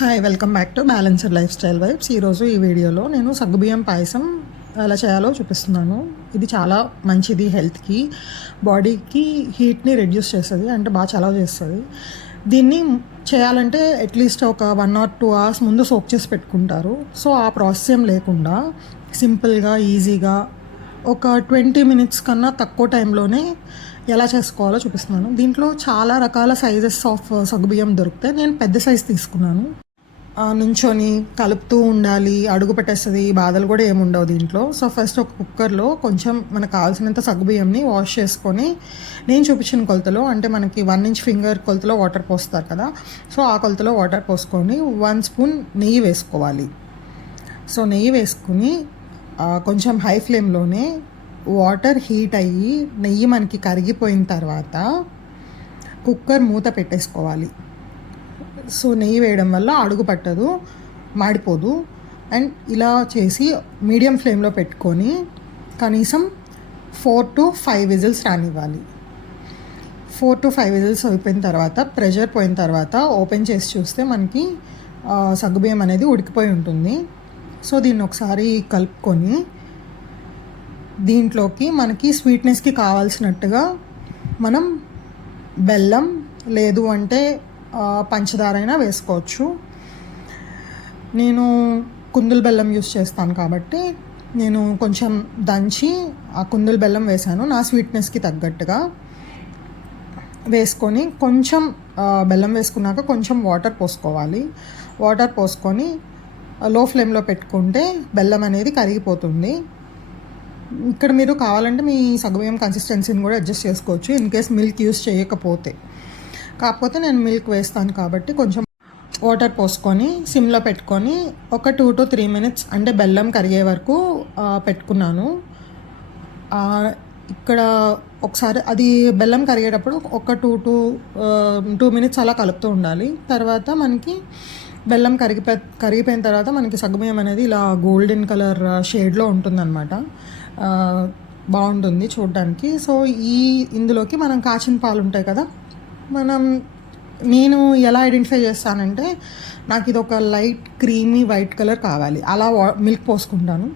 Hi welcome back to balanced life style vibes. ఈరోజు ఈ వీడియోలో నేను సగ్గుబియ్యం పాయసం ఎలా చేయాలో చూపిస్తున్నాను. ఇది చాలా మంచిది హెల్త్కి, బాడీకి హీట్ని రెడ్యూస్ చేస్తుంది, అంటే బాగా చలవ చేస్తుంది. దీన్ని చేయాలంటే అట్లీస్ట్ ఒక 1 or 2 hours ముందు సోక్ చేసి పెట్టుకుంటారు. సో ఆ ప్రాసెస్ ఏం లేకుండా సింపుల్గా ఈజీగా ఒక 20 minutes కన్నా తక్కువ టైంలోనే ఎలా చేసుకోవాలో చూపిస్తున్నాను. దీంట్లో చాలా రకాల సైజెస్ ఆఫ్ సగ్గుబియ్యం దొరుకుతాయి. నేను పెద్ద సైజ్ తీసుకున్నాను. నుంచొని కలుపుతూ ఉండాలి, అడుగు పెట్టేస్తుంది, బాధలు కూడా ఏముండవు దీంట్లో. సో ఫస్ట్ ఒక కుక్కర్లో కొంచెం మనకు కావాల్సినంత సగ్గుబియ్యంని వాష్ చేసుకొని, నేను చూపించిన కొలతలో, అంటే మనకి 1 inch ఫింగర్ కొలతలో వాటర్ పోస్తారు కదా, సో ఆ కొలతలో వాటర్ పోసుకొని 1 spoon నెయ్యి వేసుకోవాలి. సో నెయ్యి వేసుకుని కొంచెం హై ఫ్లేమ్లోనే వాటర్ హీట్ అయ్యి నెయ్యి మనకి కరిగిపోయిన తర్వాత కుక్కర్ మూత పెట్టేసుకోవాలి. సో నెయ్యి వేయడం వల్ల అడుగు పట్టదు, మాడిపోదు. అండ్ ఇలా చేసి మీడియం ఫ్లేమ్లో పెట్టుకొని కనీసం 4 to 5 విజిల్స్ రానివ్వాలి. 4 to 5 విజిల్స్ అయిపోయిన తర్వాత, ప్రెషర్ పోయిన తర్వాత ఓపెన్ చేసి చూస్తే మనకి సగ్గుబియ్యం అనేది ఉడికిపోయి ఉంటుంది. సో దీన్ని ఒకసారి కలుపుకొని దీంట్లోకి మనకి స్వీట్నెస్కి కావాల్సినట్టుగా మనం బెల్లం లేదు అంటే పంచదార అయినా వేసుకోవచ్చు. నేను కుందులు బెల్లం యూస్ చేస్తాను కాబట్టి నేను కొంచెం దంచి ఆ కుందులు బెల్లం వేసాను, నా స్వీట్నెస్కి తగ్గట్టుగా వేసుకొని, కొంచెం బెల్లం వేసుకున్నాక కొంచెం వాటర్ పోసుకోవాలి. వాటర్ పోసుకొని లో ఫ్లేమ్లో పెట్టుకుంటే బెల్లం అనేది కరిగిపోతుంది. ఇక్కడ మీరు కావాలంటే మీ సగ్గుబియ్యం కన్సిస్టెన్సీని కూడా అడ్జస్ట్ చేసుకోవచ్చు, ఇన్ కేస్ మిల్క్ యూస్ చేయకపోతే. కాకపోతే నేను మిల్క్ వేస్తాను కాబట్టి కొంచెం వాటర్ పోసుకొని సిమ్లో పెట్టుకొని ఒక 2 to 3 minutes, అంటే బెల్లం కరిగే వరకు పెట్టుకున్నాను. ఇక్కడ ఒకసారి అది బెల్లం కరిగేటప్పుడు ఒక 2 minutes అలా కలుపుతూ ఉండాలి. తర్వాత మనకి బెల్లం కరిగిపోయిన తర్వాత మనకి సగ్గుబియ్యం అనేది ఇలా గోల్డెన్ కలర్ షేడ్లో ఉంటుందన్నమాట. బాగుంటుంది చూడడానికి. సో ఇందులోకి మనం కాచిన పాలు ఉంటాయి కదా, నేను ఎలా ఐడెంటిఫై చేస్తానంటే, నాకు ఇది ఒక లైట్ క్రీమీ వైట్ కలర్ కావాలి, అలా మిల్క్ పోసుకుంటాను.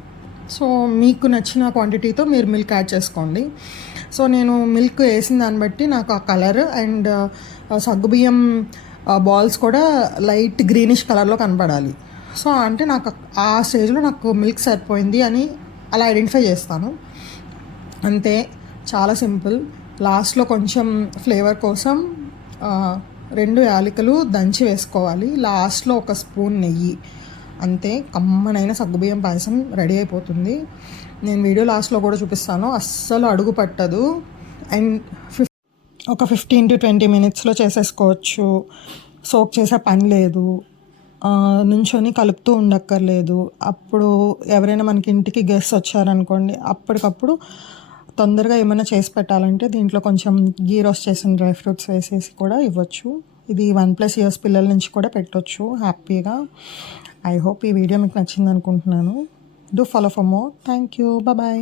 సో మీకు నచ్చిన క్వాంటిటీతో మీరు మిల్క్ యాడ్ చేసుకోండి. సో నేను మిల్క్ వేసిన దాన్ని బట్టి నాకు ఆ కలర్ అండ్ సగ్గుబియ్యం బాల్స్ కూడా లైట్ గ్రీనిష్ కలర్లో కనపడాలి. సో అంటే నాకు ఆ స్టేజ్లో నాకు మిల్క్ సరిపోయింది అని అలా ఐడెంటిఫై చేస్తాను. అంతే, చాలా సింపుల్. లాస్ట్లో కొంచెం ఫ్లేవర్ కోసం 2 యాలకులు దంచి వేసుకోవాలి. లాస్ట్లో 1 spoon నెయ్యి. అంతే, కమ్మనైన సగ్గుబియ్యం పాయసం రెడీ అయిపోతుంది. నేను వీడియో లాస్ట్లో కూడా చూపిస్తాను, అస్సలు అడుగు పట్టదు. అండ్ ఒక 15 to 20 minutesలో చేసేసుకోవచ్చు. సోక్ చేసే పని లేదు, నుంచొని కలుపుతూ ఉండక్కర్లేదు. అప్పుడు ఎవరైనా మనకి ఇంటికి గెస్ట్ వచ్చారనుకోండి, అప్పటికప్పుడు తొందరగా ఏమైనా చేసి పెట్టాలంటే దీంట్లో కొంచెం గీ రోస్ట్ చేసిన డ్రై ఫ్రూట్స్ వేసేసి కూడా ఇవ్వచ్చు. ఇది 1+ years పిల్లల నుంచి కూడా పెట్టవచ్చు హ్యాపీగా. ఐ హోప్ ఈ వీడియో మీకు నచ్చింది అనుకుంటున్నాను. Do follow for more. Thank you. Bye.